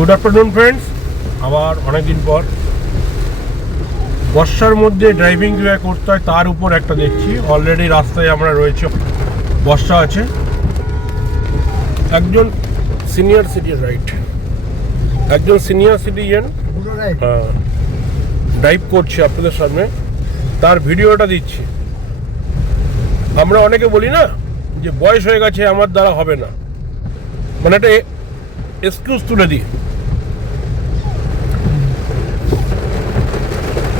Good afternoon friends, আবার অনেকদিন পর বর্ষার মধ্যে ড্রাইভিং কীভাবে করতে হয় তার উপর একটা দেখছি। অলরেডি রাস্তায় আমরা রয়েছে, বর্ষা আছে। একজন সিনিয়র সিটিজেন ড্রাইভ করছে আপনাদের সামনে, তার ভিডিওটা দিচ্ছি। আমরা অনেকে বলি না যে বয়স হয়ে গেছে, আমার দ্বারা হবে না, মানে একটা এক্সকিউজ তুলে দিই,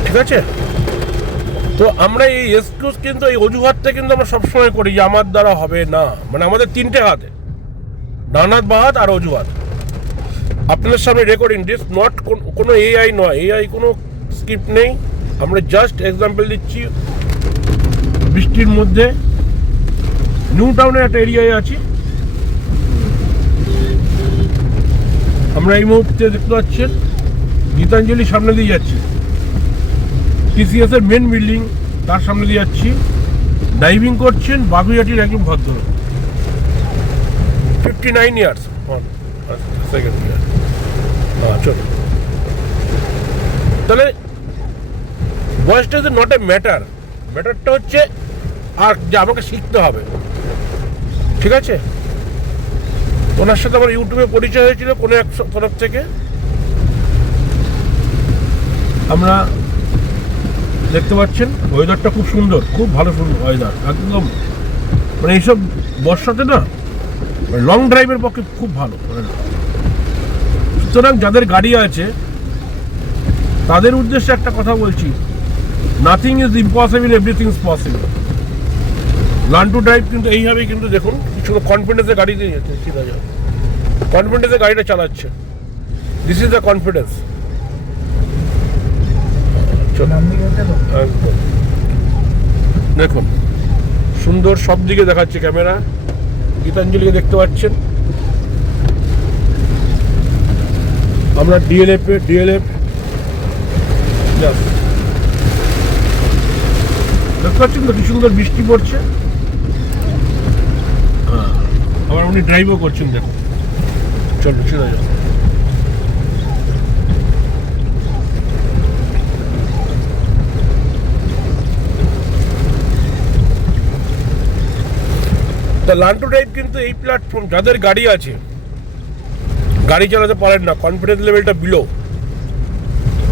ঠিক আছে? তো আমরা এই এক্সকিউজ কিন্তু এই অজুহাতটা কিন্তু আমরা সবসময় করি যে আমার দ্বারা হবে না। মানে আমাদের তিনটে হাতে, ডান হাত, বাঁ হাত আর অজুহাত। আপনাদের সামনে রেকর্ডিং, দিস নট কোনো এআই নয়, এআই কোনো স্ক্রিপ্ট নেই। আমরা জাস্ট এক্সাম্পল দিচ্ছি। বৃষ্টির মধ্যে নিউ টাউনের একটা এরিয়ায় আছি আমরা। এই মুহূর্তে দেখতে পাচ্ছেন গীতাঞ্জলি সামনে দিয়ে যাচ্ছি, টিসিএস এর মেন বিল্ডিং, তার সামনে দিয়ে যাচ্ছি। ড্রাইভিং করছেন বাগুইহাটির একজন ভদ্র, 59 ইয়ার্স। Second year. চলো, তাহলে বয়সটা ইজ নট এ ম্যাটার। ম্যাটারটা হচ্ছে আর যে আমাকে শিখতে হবে, ঠিক আছে? ওনার সাথে আমার ইউটিউবে পরিচয় হয়েছিল কোনো এক তরফ থেকে। আমরা দেখতে পাচ্ছেন ওয়েদারটা খুব সুন্দর, খুব ভালো ওয়েদার একদম। মানে এইসব বর্ষাতে না লং ড্রাইভের পক্ষে খুব ভালো। সুতরাং যাদের গাড়ি আছে তাদের উদ্দেশ্যে একটা কথা বলছি, nothing is impossible, everything is possible. Learn to drive কিন্তু এইভাবেই, কিন্তু দেখুন কিছু কনফিডেন্সে গাড়িতে যেতে, সিধা যাও, কনফিডেন্সে গাড়িটা চালাচ্ছে। This is the confidence. দেখুন সুন্দর, সব দিকে দেখাচ্ছে ক্যামেরা। গীতাঞ্জলিকে দেখতে পাচ্ছেন। আমরা ডিএলএফ দেখতে পাচ্ছেন তো কি সুন্দর বৃষ্টি পড়ছে। আবার উনি ড্রাইভও করছেন, দেখুন। চলো চলে যাও। লার্ন টু ড্রাইভ কিন্তু এই প্ল্যাটফর্ম, যাদের গাড়ি আছে, গাড়ি চালাতে পারেন না, কনফিডেন্স লেভেলটা বিলো,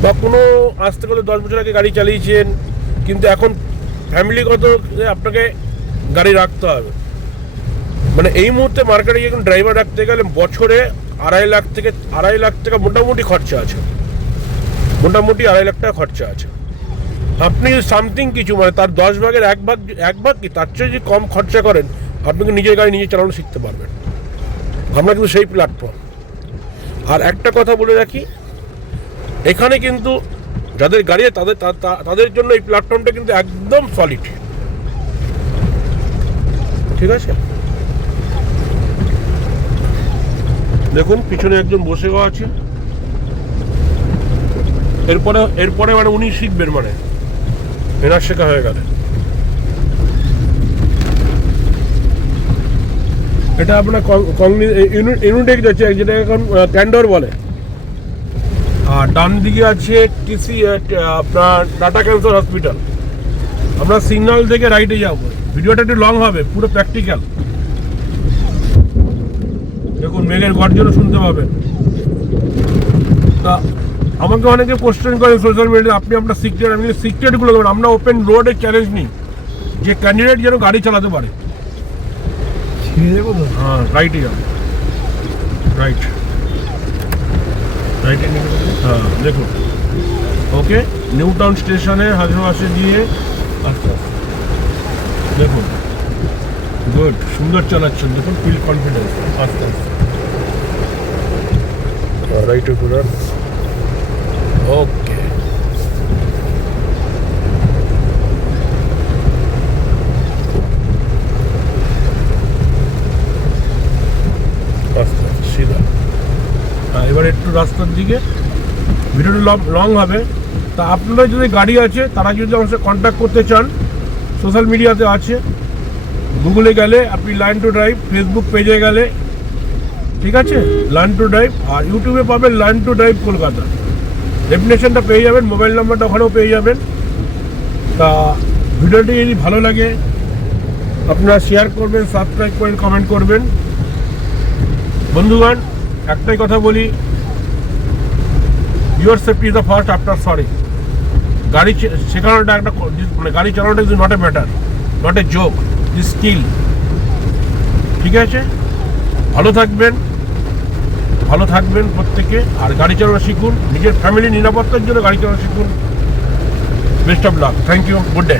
বা কোনো আজ থেকে 10 বছর আগে গাড়ি চালিয়েছেন কিন্তু এখন ফ্যামিলিগত আপনাকে গাড়ি রাখতে হবে। মানে এই মুহূর্তে মার্কেটে এখন ড্রাইভার রাখতে গেলে বছরে 2.5 লাখ টাকা মোটামুটি খরচা আছে, মোটামুটি 2.5 লাখ টাকা খরচা আছে। আপনি সামথিং কিছু, মানে তার 10 ভাগের এক ভাগ কি তার চেয়ে যদি কম খরচা করেন, আপনি নিজের গাড়ি নিজে চালানো শিখতে পারবেন। আমরা কিন্তু সেই প্ল্যাটফর্ম। আর একটা কথা বলে রাখি, এখানে কিন্তু যাদের গাড়ি তাদের জন্য এই প্ল্যাটফর্মটা কিন্তু একদম সলিড, ঠিক আছে? দেখুন পিছনে একজন বসেও আছে। এরপরে মানে উনি শিখবেন, মানে এনার শেখা হয়ে গেলে। এটা আপনার ইউনিটেক যাচ্ছে, যেটা এখন ট্যান্ডর বলে। আর ডান দিকে আছে টিসি, আপনার টাটা ক্যান্সার হসপিটাল। আমরা সিগন্যাল থেকে রাইটে যাবো। ভিডিওটা একটু লং হবে, পুরো প্র্যাকটিক্যাল। দেখুন মেঘের গর্জন শুনতে পাবেন। তা আমাকে অনেকে কোশ্চেন করে সোশ্যাল মিডিয়ায়, আপনি আপনার সিক্রেট, আমি সিক্রেটগুলো দেবেন। আমরা ওপেন রোডে চ্যালেঞ্জ নিই যে ক্যান্ডিডেট যেন গাড়ি চালাতে পারে। হ্যাঁ, রাইটে যাবো, রাইটে। হ্যাঁ দেখুন, ওকে, নিউ টাউন স্টেশনের আশেপাশে দিয়ে আস্তে আস্তে দেখুন। গুড, সুন্দর চালাচ্ছেন, দেখুন, ফিল কনফিডেন্স। আস্তে আস্তে রাইটে ঘুরান। ওকে, আস্তে আস্তে সিধা। এবার একটু রাস্তার দিকে, ভিডিওটা লং হবে। তা আপনারা যদি গাড়ি আছে, তারা যদি আমার সাথে কন্ট্যাক্ট করতে চান, সোশ্যাল মিডিয়াতে আছে। গুগলে গেলে আপনি লার্ন টু ড্রাইভ, ফেসবুক পেজে গেলে ঠিক আছে, লার্ন টু ড্রাইভ। আর ইউটিউবে পাবেন লার্ন টু ড্রাইভ কলকাতা, ডেফিনেশনটা পেয়ে যাবেন, মোবাইল নাম্বারটা ওখানেও পেয়ে যাবেন। তা ভিডিওটি যদি ভালো লাগে আপনারা শেয়ার করবেন, সাবস্ক্রাইব করেন, কমেন্ট করবেন। বন্ধুগণ, একটাই কথা বলি, your safety is the first after sorry. গাড়ি শেখানোটা একটা মানে গাড়ি চালানোটা is not a matter, not a joke, is skill. ঠিক আছে, ভালো থাকবেন প্রত্যেকে। আর গাড়ি চালানো শিখুন, নিজের ফ্যামিলির নিরাপত্তার জন্য গাড়ি চালানো শিখুন। Best of luck, thank you, good day.